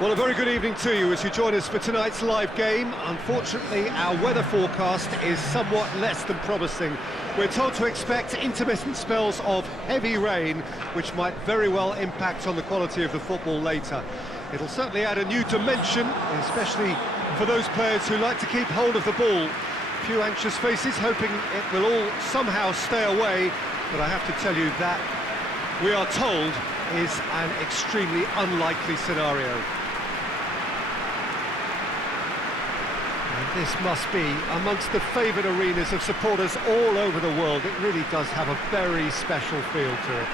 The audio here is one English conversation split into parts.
Well, a very good evening to you as you join us for tonight's live game. Unfortunately, our weather forecast is somewhat less than promising. We're told to expect intermittent spells of heavy rain, which might very well impact on the quality of the football later. It'll certainly add a new dimension, especially for those players who like to keep hold of the ball. A few anxious faces hoping it will all somehow stay away, but I have to tell you that we are told is an extremely unlikely scenario. This must be amongst the favoured arenas of supporters all over the world. It really does have a very special feel to it.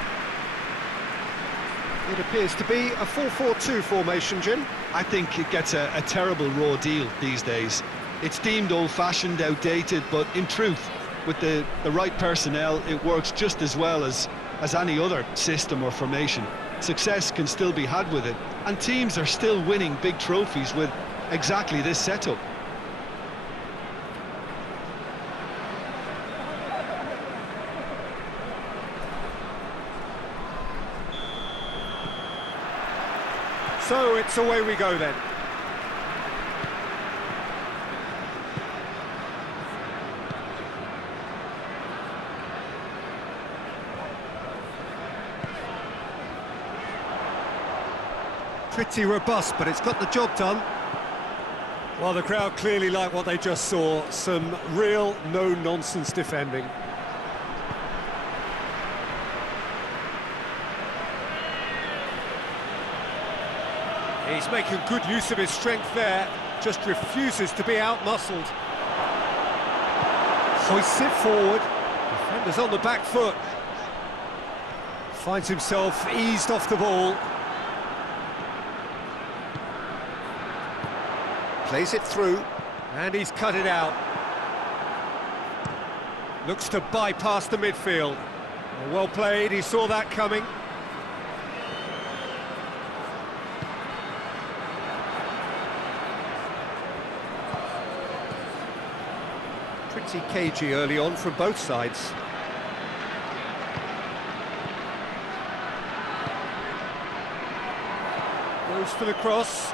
It appears to be a 4-4-2 formation, Jim. I think it gets a terrible raw deal these days. It's deemed old-fashioned, outdated, but in truth, with the right personnel, it works just as well as any other system or formation. Success can still be had with it, and teams are still winning big trophies with exactly this setup. So it's away we go then. Pretty robust, but it's got the job done. Well, the crowd clearly like what they just saw. Some real no-nonsense defending. He's making good use of his strength there, just refuses to be out-muscled. Hoists it forward, defender's on the back foot. Finds himself eased off the ball. Plays it through, and he's cut it out. Looks to bypass the midfield. Well played, he saw that coming. Pretty cagey early on from both sides. Goes for the cross.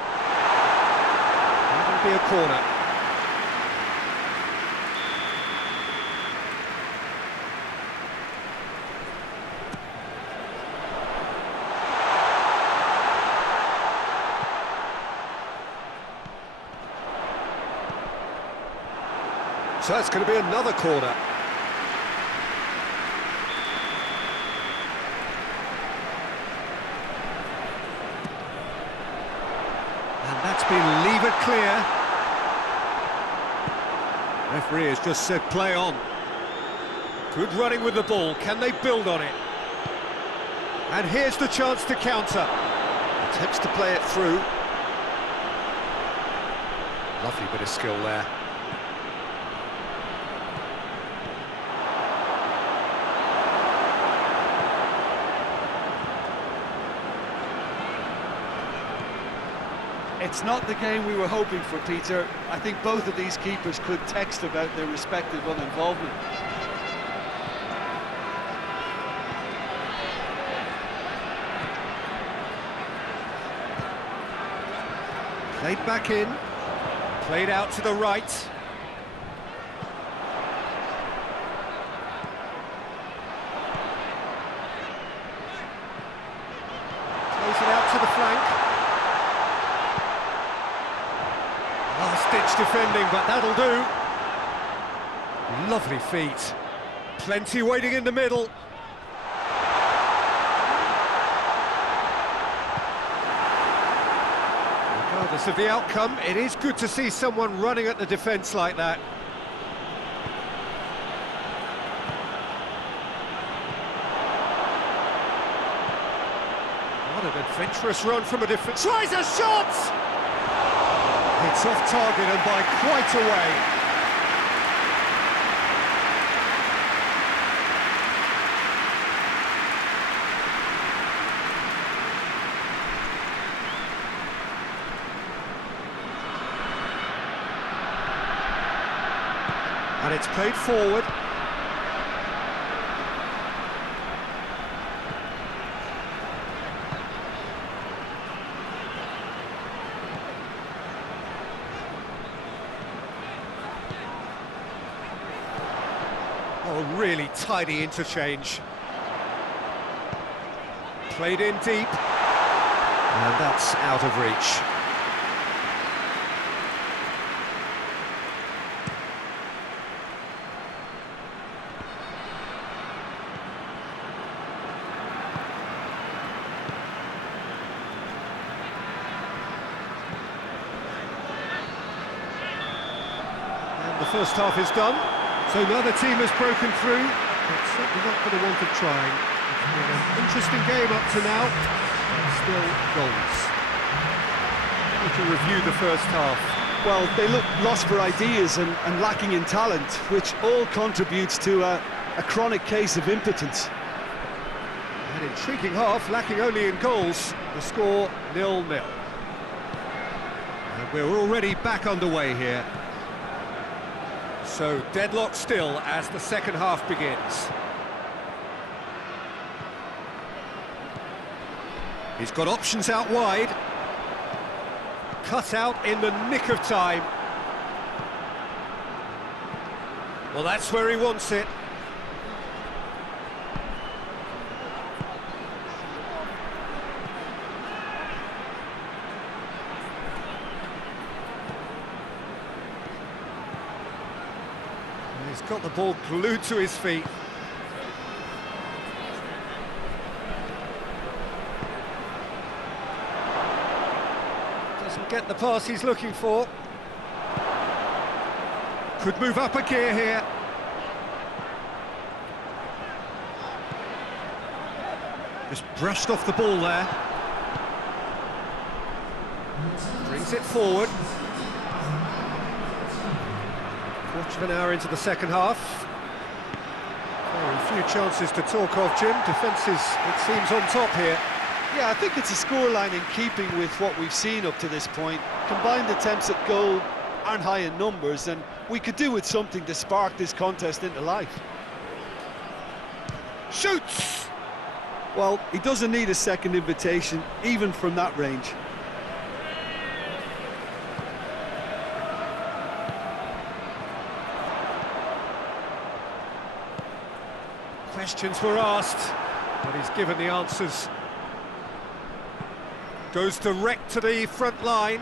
That'll be a corner. So that's going to be another corner. And that's been levered clear. Referee has just said play on. Good running with the ball. Can they build on it? And here's the chance to counter. Attempts to play it through. Lovely bit of skill there. It's not the game we were hoping for, Peter. I think both of these keepers could text about their respective uninvolvement. Played back in, played out to the right. Plays it out to the flank. Last-ditch defending, but that'll do. Lovely feet. Plenty waiting in the middle. Regardless of the outcome, it is good to see someone running at the defence like that. What an adventurous run from a defence. Tries a shot! It's off target and by quite a way. And it's played forward. A really tidy interchange. Played in deep. And that's out of reach. The first half is done, so neither team has broken through, but certainly not for the want of trying. It's been an interesting game up to now, and still goals. We can review the first half. Well, they look lost for ideas and lacking in talent, which all contributes to a chronic case of impotence. An intriguing half, lacking only in goals. The score 0-0. And we're already back underway here. So, deadlock still as the second half begins. He's got options out wide. Cut out in the nick of time. Well, that's where he wants it. He's got the ball glued to his feet. Doesn't get the pass he's looking for. Could move up a gear here. Just brushed off the ball there. Brings it forward. Quarter of an hour into the second half. Very few chances to talk of, Jim. Defences, it seems, on top here. Yeah, I think it's a scoreline in keeping with what we've seen up to this point. Combined attempts at goal aren't high in numbers, and we could do with something to spark this contest into life. Shoots! Well, he doesn't need a second invitation, even from that range. Questions were asked, but he's given the answers. Goes direct to the front line.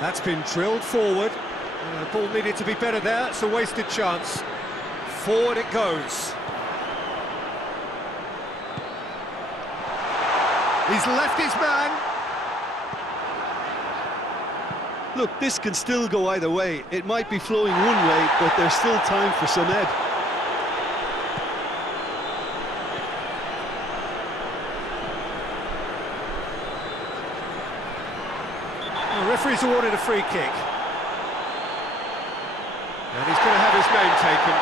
That's been drilled forward. The ball needed to be better there. It's a wasted chance. Forward it goes. He's left his man. Look, this can still go either way. It might be flowing one way, but there's still time for some ed. The referee's awarded a free kick. And he's going to have his name taken.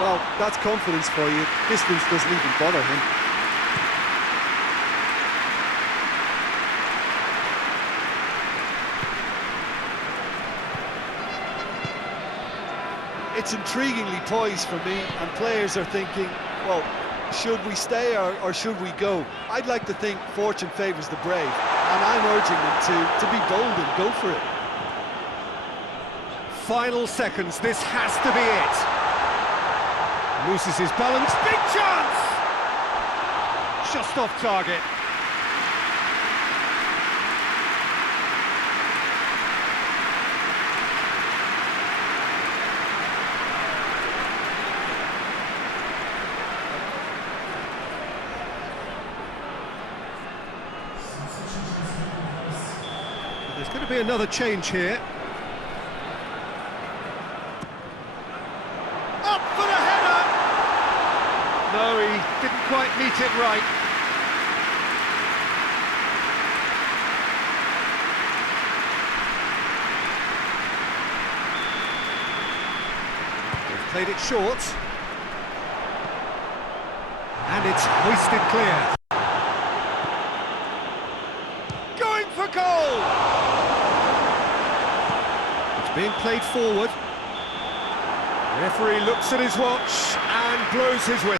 Well, that's confidence for you. Distance doesn't even bother him. It's intriguingly poised for me, and players are thinking, well, should we stay or should we go? I'd like to think fortune favours the brave, and I'm urging them to be bold and go for it. Final seconds, this has to be it. Loses his balance, big chance! Just off target. There's Going to be another change here. Up for the header! No, he didn't quite meet it right. They've played it short. And it's hoisted clear. Going for goal! It's being played forward. The referee looks at his watch and blows his whistle.